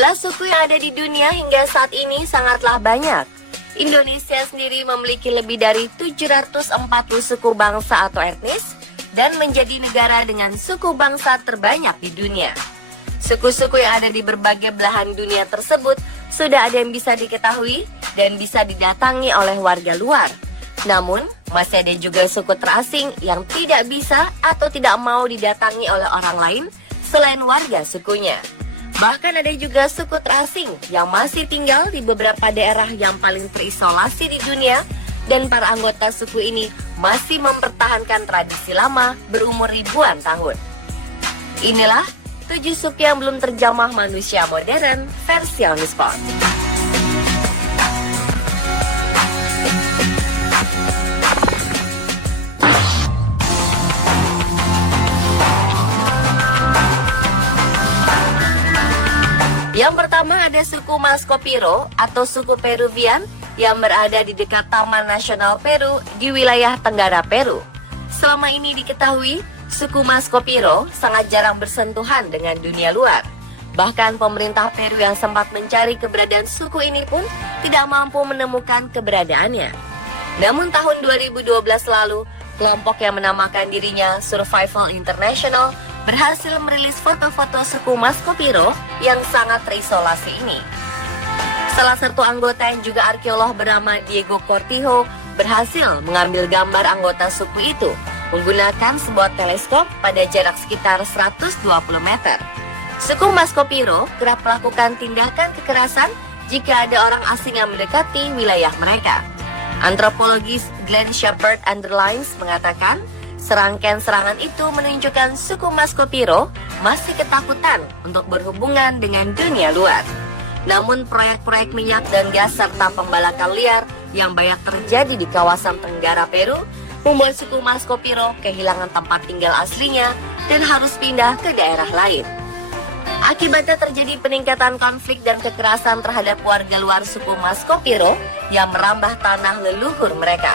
Jumlah suku yang ada di dunia hingga saat ini sangatlah banyak. Indonesia sendiri memiliki lebih dari 740 suku bangsa atau etnis dan menjadi negara dengan suku bangsa terbanyak di dunia. Suku-suku yang ada di berbagai belahan dunia tersebut sudah ada yang bisa diketahui dan bisa didatangi oleh warga luar. Namun, masih ada juga suku terasing yang tidak bisa atau tidak mau didatangi oleh orang lain selain warga sukunya. Bahkan ada juga suku terasing yang masih tinggal di beberapa daerah yang paling terisolasi di dunia dan para anggota suku ini masih mempertahankan tradisi lama berumur ribuan tahun. Inilah 7 suku yang belum terjamah manusia modern versi On The Spot. Yang pertama ada suku Mascopiro atau suku Peruvian yang berada di dekat Taman Nasional Peru di wilayah Tenggara Peru. Selama ini diketahui, suku Mascopiro sangat jarang bersentuhan dengan dunia luar. Bahkan pemerintah Peru yang sempat mencari keberadaan suku ini pun tidak mampu menemukan keberadaannya. Namun tahun 2012 lalu, kelompok yang menamakan dirinya Survival International berhasil merilis foto-foto suku Mascopiro yang sangat terisolasi ini. Salah satu anggota yang juga arkeolog bernama Diego Cortijo berhasil mengambil gambar anggota suku itu menggunakan sebuah teleskop pada jarak sekitar 120 meter. Suku Mascopiro kerap melakukan tindakan kekerasan jika ada orang asing yang mendekati wilayah mereka. Antropologis Glenn Shepard underlines mengatakan, serangkaian serangan itu menunjukkan suku Mascopiro masih ketakutan untuk berhubungan dengan dunia luar. Namun proyek-proyek minyak dan gas serta pembalakan liar yang banyak terjadi di kawasan Tenggara Peru membuat suku Mascopiro kehilangan tempat tinggal aslinya dan harus pindah ke daerah lain. Akibatnya terjadi peningkatan konflik dan kekerasan terhadap warga luar suku Mascopiro yang merambah tanah leluhur mereka.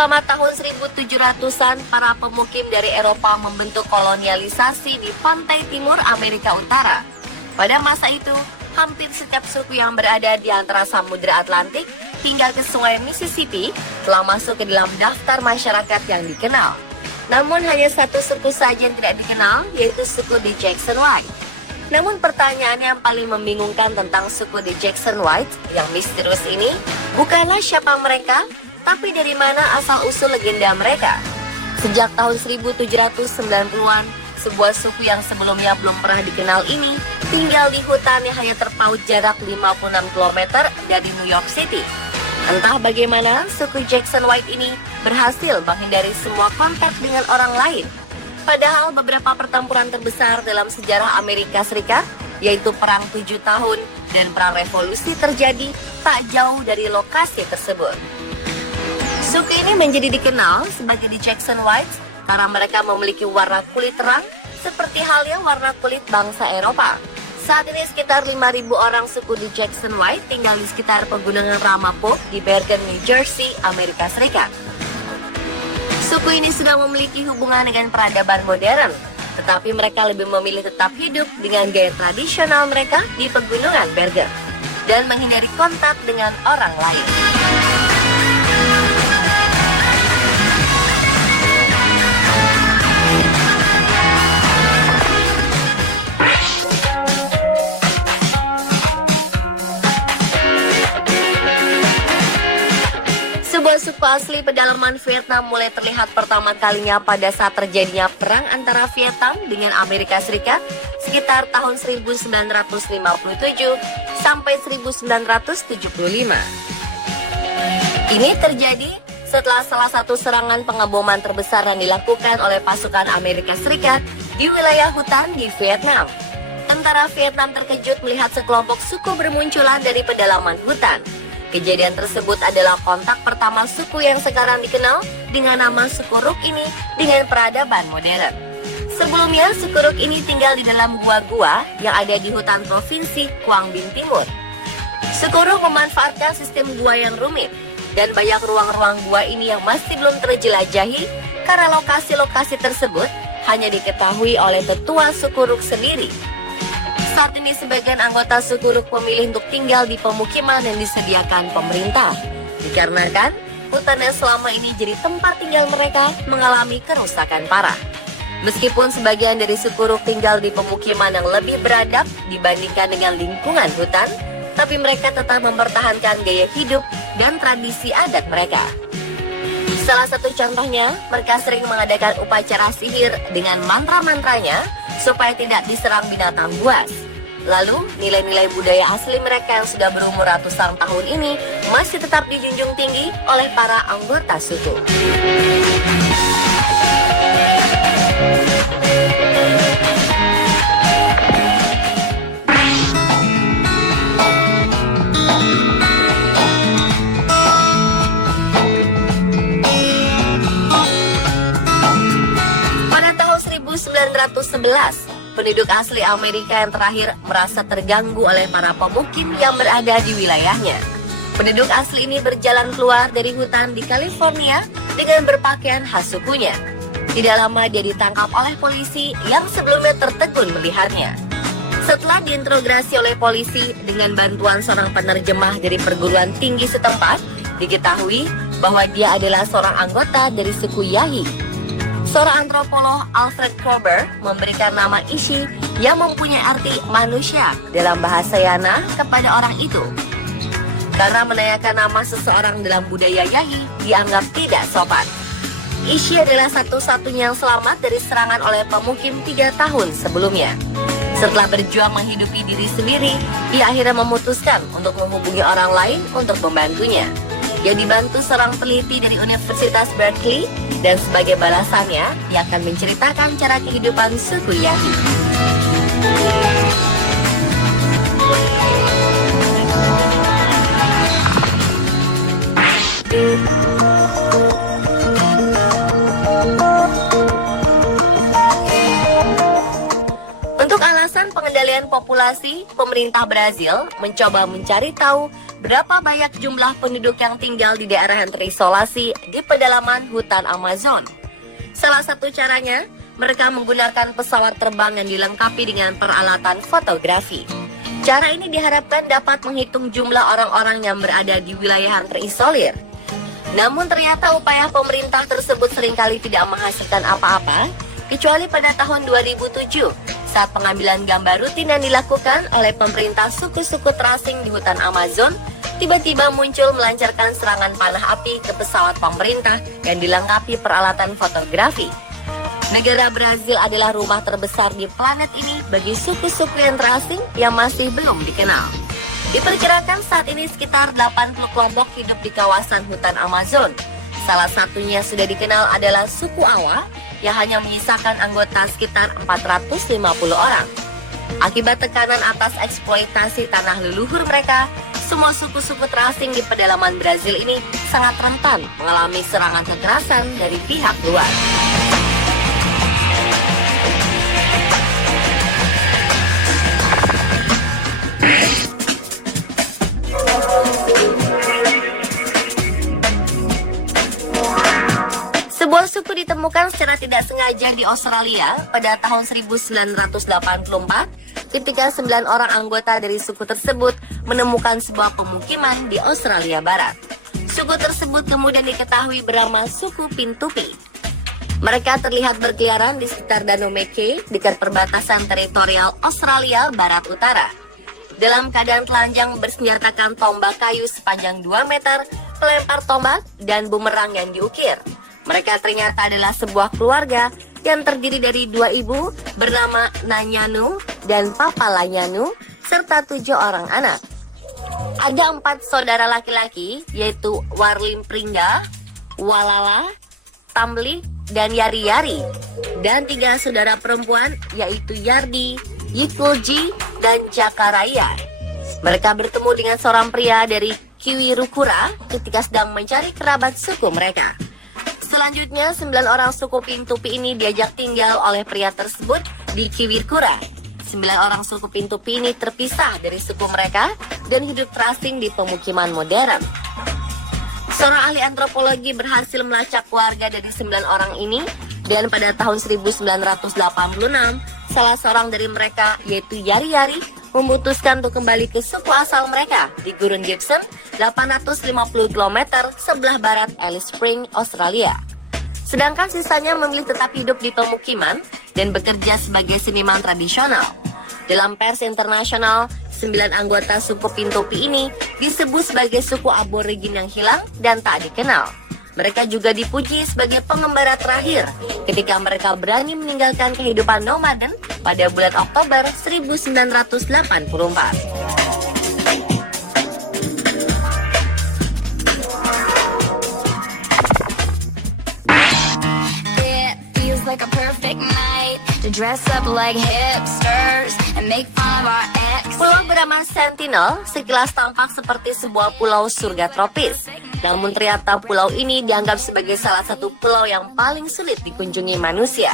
Selama tahun 1700-an, para pemukim dari Eropa membentuk kolonialisasi di pantai timur Amerika Utara. Pada masa itu, hampir setiap suku yang berada di antara Samudra Atlantik hingga ke Sungai Mississippi telah masuk ke dalam daftar masyarakat yang dikenal. Namun hanya satu suku saja yang tidak dikenal, yaitu suku The Jackson White. Namun pertanyaan yang paling membingungkan tentang suku The Jackson White yang misterius ini bukanlah siapa mereka, tapi dari mana asal-usul legenda mereka. Sejak tahun 1790-an, sebuah suku yang sebelumnya belum pernah dikenal ini tinggal di hutan yang hanya terpaut jarak 56 km dari New York City. Entah bagaimana suku Jackson White ini berhasil menghindari semua kontak dengan orang lain. Padahal beberapa pertempuran terbesar dalam sejarah Amerika Serikat, yaitu Perang 7 tahun dan Perang Revolusi terjadi tak jauh dari lokasi tersebut. Suku ini menjadi dikenal sebagai The Jackson White karena mereka memiliki warna kulit terang seperti halnya warna kulit bangsa Eropa. Saat ini sekitar 5.000 orang suku The Jackson White tinggal di sekitar pegunungan Ramapo di Bergen, New Jersey, Amerika Serikat. Suku ini sudah memiliki hubungan dengan peradaban modern, tetapi mereka lebih memilih tetap hidup dengan gaya tradisional mereka di pegunungan Bergen dan menghindari kontak dengan orang lain. Sebuah suku asli pedalaman Vietnam mulai terlihat pertama kalinya pada saat terjadinya perang antara Vietnam dengan Amerika Serikat sekitar tahun 1957 sampai 1975. Ini terjadi setelah salah satu serangan pengeboman terbesar yang dilakukan oleh pasukan Amerika Serikat di wilayah hutan di Vietnam. Tentara Vietnam terkejut melihat sekelompok suku bermunculan dari pedalaman hutan. Kejadian tersebut adalah kontak pertama suku yang sekarang dikenal dengan nama suku Rook ini dengan peradaban modern. Sebelumnya, Sukuruk ini tinggal di dalam gua-gua yang ada di hutan provinsi Quang Binh Timur. Sukuruk memanfaatkan sistem gua yang rumit, dan banyak ruang-ruang gua ini yang masih belum terjelajahi karena lokasi-lokasi tersebut hanya diketahui oleh tetua Sukuruk sendiri. Saat ini sebagian anggota Sukuruk memilih untuk tinggal di pemukiman yang disediakan pemerintah, dikarenakan hutan yang selama ini jadi tempat tinggal mereka mengalami kerusakan parah. Meskipun sebagian dari Sukuruk tinggal di pemukiman yang lebih beradab dibandingkan dengan lingkungan hutan, tapi mereka tetap mempertahankan gaya hidup dan tradisi adat mereka. Salah satu contohnya, mereka sering mengadakan upacara sihir dengan mantra-mantranya supaya tidak diserang binatang buas. Lalu, nilai-nilai budaya asli mereka yang sudah berumur ratusan tahun ini masih tetap dijunjung tinggi oleh para anggota suku. Pada tahun 1911, penduduk asli Amerika yang terakhir merasa terganggu oleh para pemukim yang berada di wilayahnya. Penduduk asli ini berjalan keluar dari hutan di California dengan berpakaian khas sukunya. Tidak lama dia ditangkap oleh polisi yang sebelumnya tertegun melihatnya. Setelah diinterogasi oleh polisi dengan bantuan seorang penerjemah dari perguruan tinggi setempat, diketahui bahwa dia adalah seorang anggota dari suku Yahi. Seorang antropolog, Alfred Kroeber, memberikan nama Ishi yang mempunyai arti manusia dalam bahasa Yana kepada orang itu. Karena menanyakan nama seseorang dalam budaya Yahi dianggap tidak sopan. Ishi adalah satu-satunya yang selamat dari serangan oleh pemukim 3 tahun sebelumnya. Setelah berjuang menghidupi diri sendiri, ia akhirnya memutuskan untuk menghubungi orang lain untuk membantunya. Ia dibantu seorang peneliti dari Universitas Berkeley, dan sebagai balasannya, ia akan menceritakan cara kehidupan suku Yahi. Untuk alasan pengendalian populasi, pemerintah Brazil mencoba mencari tahu berapa banyak jumlah penduduk yang tinggal di daerah yang terisolasi di pedalaman hutan Amazon. Salah satu caranya, mereka menggunakan pesawat terbang yang dilengkapi dengan peralatan fotografi. Cara ini diharapkan dapat menghitung jumlah orang-orang yang berada di wilayah yang terisolir. Namun ternyata upaya pemerintah tersebut seringkali tidak menghasilkan apa-apa, kecuali pada tahun 2007, saat pengambilan gambar rutin yang dilakukan oleh pemerintah suku-suku terasing di hutan Amazon, tiba-tiba muncul melancarkan serangan panah api ke pesawat pemerintah yang dilengkapi peralatan fotografi. Negara Brazil adalah rumah terbesar di planet ini bagi suku-suku yang terasing yang masih belum dikenal. Diperkirakan saat ini sekitar 80 kelompok hidup di kawasan hutan Amazon. Salah satunya sudah dikenal adalah suku Awa yang hanya menyisakan anggota sekitar 450 orang. Akibat tekanan atas eksploitasi tanah leluhur mereka, semua suku-suku terasing di pedalaman Brazil ini sangat rentan mengalami serangan kekerasan dari pihak luar. Sebuah suku ditemukan secara tidak sengaja di Australia pada tahun 1984 ketika 9 orang anggota dari suku tersebut menemukan sebuah pemukiman di Australia Barat. Suku tersebut kemudian diketahui bernama suku Pintupi. Mereka terlihat berkeliaran di sekitar Danau Mackay dekat perbatasan teritorial Australia Barat Utara. Dalam keadaan telanjang bersenjatakan tombak kayu sepanjang 2 meter, pelempar tombak, dan bumerang yang diukir. Mereka ternyata adalah sebuah keluarga yang terdiri dari 2 ibu bernama Nanyanu dan Papa Lanyanu serta 7 orang anak. Ada 4 saudara laki-laki yaitu Warlim Pringga, Walala, Tamblik, dan Yari-Yari. Dan 3 saudara perempuan yaitu Yardi, Yikulji, dan Jakaraya. Mereka bertemu dengan seorang pria dari Kiwirukura ketika sedang mencari kerabat suku mereka. Selanjutnya, 9 orang suku Pintupi ini diajak tinggal oleh pria tersebut di Kiwirkura. 9 orang suku Pintupi ini terpisah dari suku mereka dan hidup terasing di pemukiman modern. Seorang ahli antropologi berhasil melacak keluarga dari 9 orang ini, dan pada tahun 1986, salah seorang dari mereka, yaitu Yari-Yari, memutuskan untuk kembali ke suku asal mereka di Gurun Gibson, 850 km sebelah barat Alice Springs, Australia. Sedangkan sisanya memilih tetap hidup di pemukiman dan bekerja sebagai seniman tradisional. Dalam pers internasional, 9 anggota suku Pintupi ini disebut sebagai suku aborigin yang hilang dan tak dikenal. Mereka juga dipuji sebagai pengembara terakhir ketika mereka berani meninggalkan kehidupan nomaden pada bulan Oktober 1984. Like a perfect night to dress up like hipsters and make fun of our ex. Pulau bernama Sentinel sekilas tampak seperti sebuah pulau surga tropis. Namun ternyata pulau ini dianggap sebagai salah satu pulau yang paling sulit dikunjungi manusia.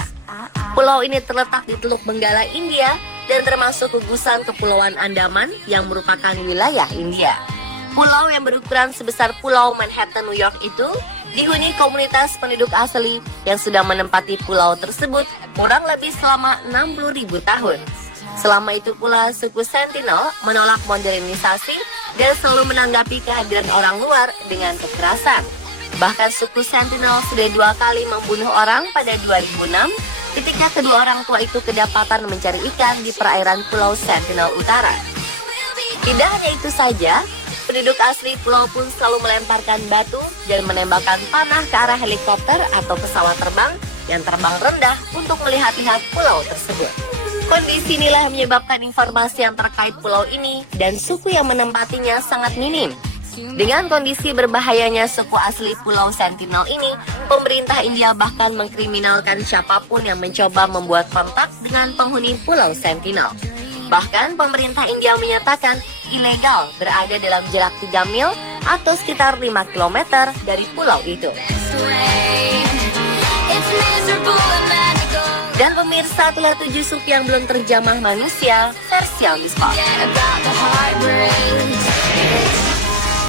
Pulau ini terletak di Teluk Benggala, India, dan termasuk gugusan Kepulauan Andaman yang merupakan wilayah India. Pulau yang berukuran sebesar Pulau Manhattan, New York itu dihuni komunitas penduduk asli yang sudah menempati pulau tersebut kurang lebih selama 60.000 tahun. Selama itu pula suku Sentinel menolak modernisasi dan selalu menanggapi kehadiran orang luar dengan kekerasan. Bahkan suku Sentinel sudah 2 kali membunuh orang pada 2006 ketika kedua orang tua itu kedapatan mencari ikan di perairan Pulau Sentinel Utara. Tidak hanya itu saja, penduduk asli pulau pun selalu melemparkan batu dan menembakkan panah ke arah helikopter atau pesawat terbang yang terbang rendah untuk melihat-lihat pulau tersebut. Kondisi inilah yang menyebabkan informasi yang terkait pulau ini dan suku yang menempatinya sangat minim. Dengan kondisi berbahayanya suku asli Pulau Sentinel ini, pemerintah India bahkan mengkriminalkan siapapun yang mencoba membuat kontak dengan penghuni Pulau Sentinel. Bahkan pemerintah India menyatakan ilegal berada dalam jarak 3 mil atau sekitar 5 km dari pulau itu. Dan pemirsa, itulah 7 suku yang belum terjamah manusia versi Aldisport.